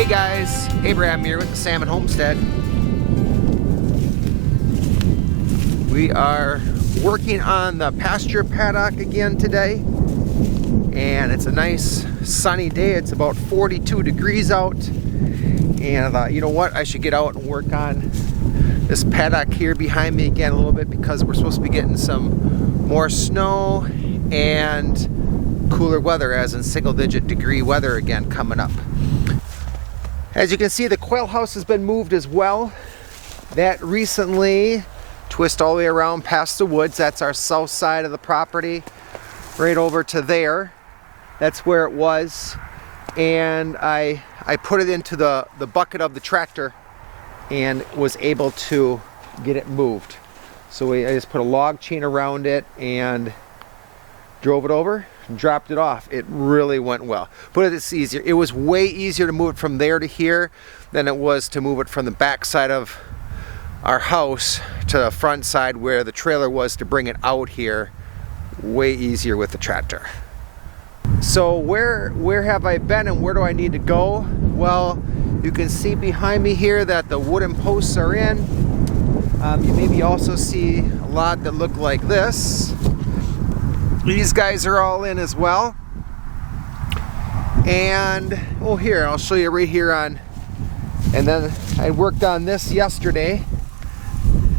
Hey guys, Abraham here with the Salmon Homestead. We are working on the pasture paddock again today, and it's a nice sunny day. It's about 42 degrees out, and I thought, you know what, I should get out and work on this paddock here behind me again a little bit, because we're supposed to be getting some more snow and cooler weather, as in single-digit degree weather again coming up. As you can see, the quail house has been moved as well. That recently twist all the way around past the woods. That's our south side of the property, right over to there. That's where it was, and I put it into the bucket of the tractor and was able to get it moved. So I just put a log chain around it and drove it over and dropped it off. It really went well. But it's easier. It was way easier to move it from there to here than it was to move it from the back side of our house to the front side where the trailer was, to bring it out here. Way easier with the tractor. So where have I been and where do I need to go? Well, you can see behind me here that the wooden posts are in. You maybe also see a lot that look like this. These guys are all in as well. And here, I'll show you right here on, and then I worked on this yesterday.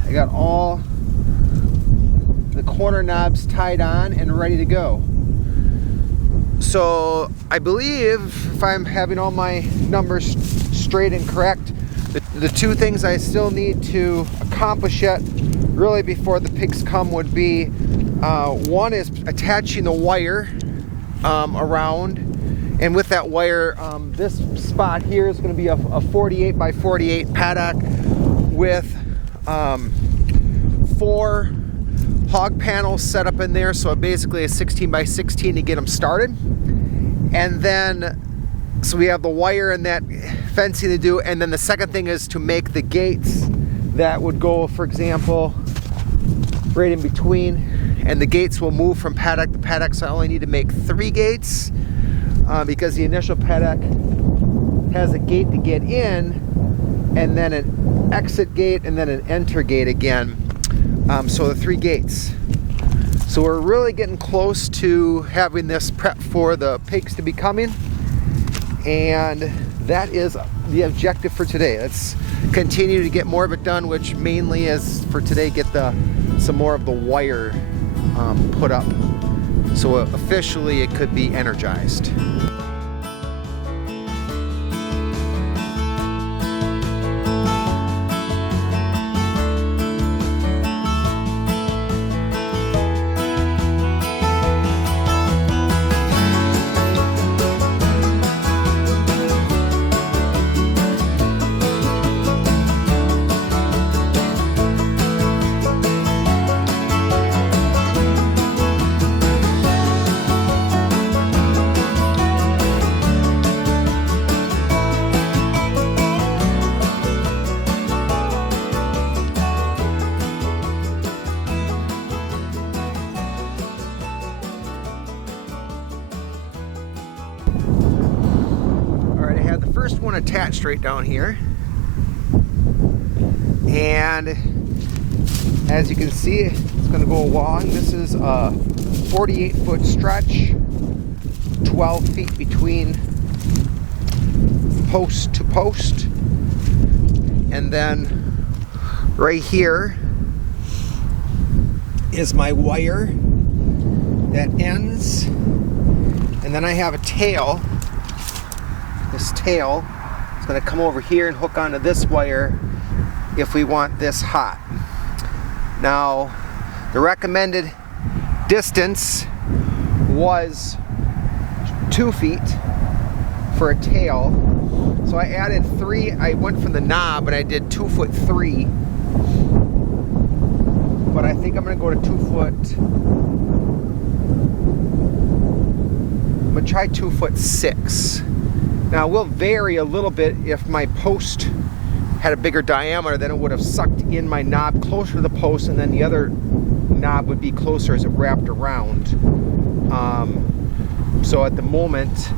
I got all the corner knobs tied on and ready to go. So I believe, if I'm having all my numbers straight and correct, the two things I still need to accomplish yet, really before the pigs come, would be one is attaching the wire around, and with that wire, this spot here is going to be a 48 by 48 paddock with 4 hog panels set up in there, so basically a 16 by 16 to get them started. And then, so we have the wire and that fencing to do, and then the second thing is to make the gates that would go, for example, right in between, and the gates will move from paddock to paddock, so I only need to make 3 gates, because the initial paddock has a gate to get in, and then an exit gate, and then an enter gate again. So the 3 gates. So we're really getting close to having this prep for the pigs to be coming, and that is the objective for today. Let's continue to get more of it done, which mainly is for today, get some more of the wire put up, so officially it could be energized. First one attached right down here, and as you can see, it's going to go along. This is a 48-foot stretch, 12 feet between post to post, and then right here is my wire that ends, and then I have a tail. This tail is going to come over here and hook onto this wire if we want this hot. Now, the recommended distance was 2 feet for a tail. So I added 3. I went from the knob and I did 2'3". But I think I'm going to go to 2 foot. I'm going to try 2'6". Now, it will vary a little bit. If my post had a bigger diameter, then it would have sucked in my knob closer to the post, and then the other knob would be closer as it wrapped around. So at the moment,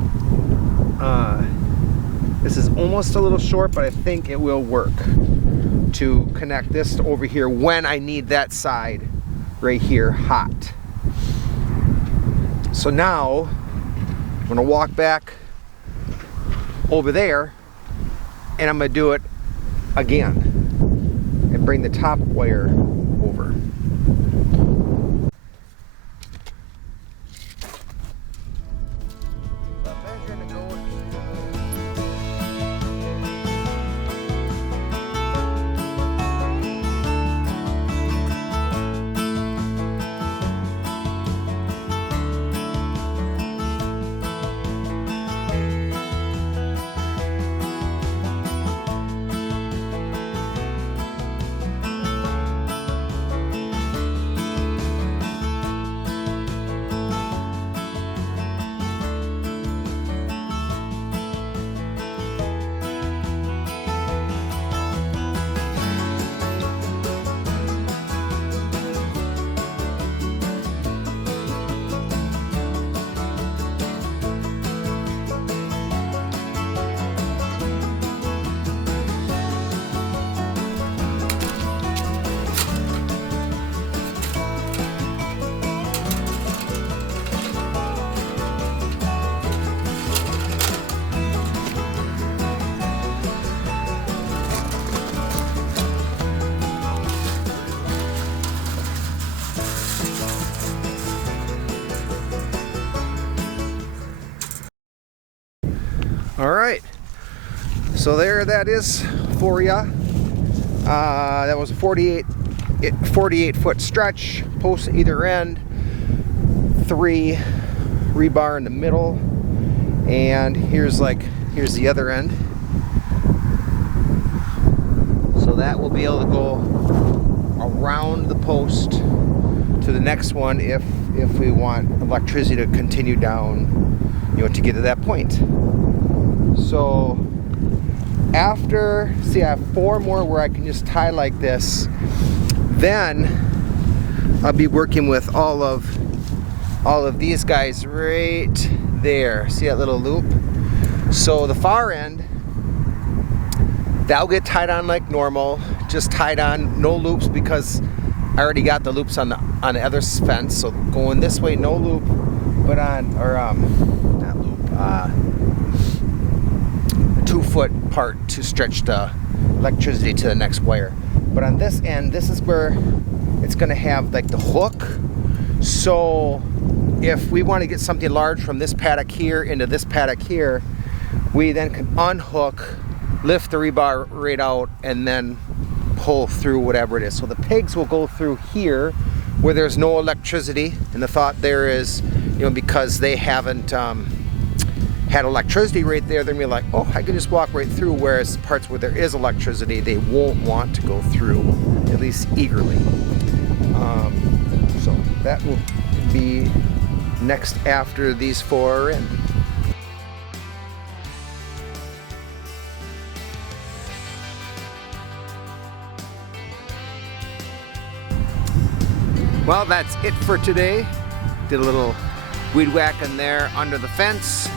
This is almost a little short, but I think it will work to connect this to over here when I need that side right here hot. So now I'm gonna walk back over there and I'm gonna do it again and bring the top wire over. All right, so there that is for ya. That was a 48 foot stretch, post at either end, 3 rebar in the middle, and here's the other end. So that will be able to go around the post to the next one if we want electricity to continue down, you know, to get to that point. So after, see, I have 4 more where I can just tie like this. Then I'll be working with all of these guys right there. See that little loop? So the far end, that'll get tied on like normal, just tied on, no loops, because I already got the loops on the other fence. So going this way, no loop, but on, or not loop, 2-foot part to stretch the electricity to the next wire. But on this end, this is where it's gonna have like the hook. So if we want to get something large from this paddock here into this paddock here, we then can unhook, lift the rebar right out, and then pull through whatever it is. So the pigs will go through here where there's no electricity, and the thought there is, you know, because they haven't had electricity right there, they're gonna be like, oh, I can just walk right through, whereas parts where there is electricity, they won't want to go through, at least eagerly. So that will be next after these 4 are in. Well, that's it for today. Did a little weed whacking there under the fence.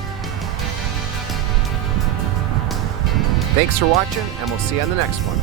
Thanks for watching, and we'll see you on the next one.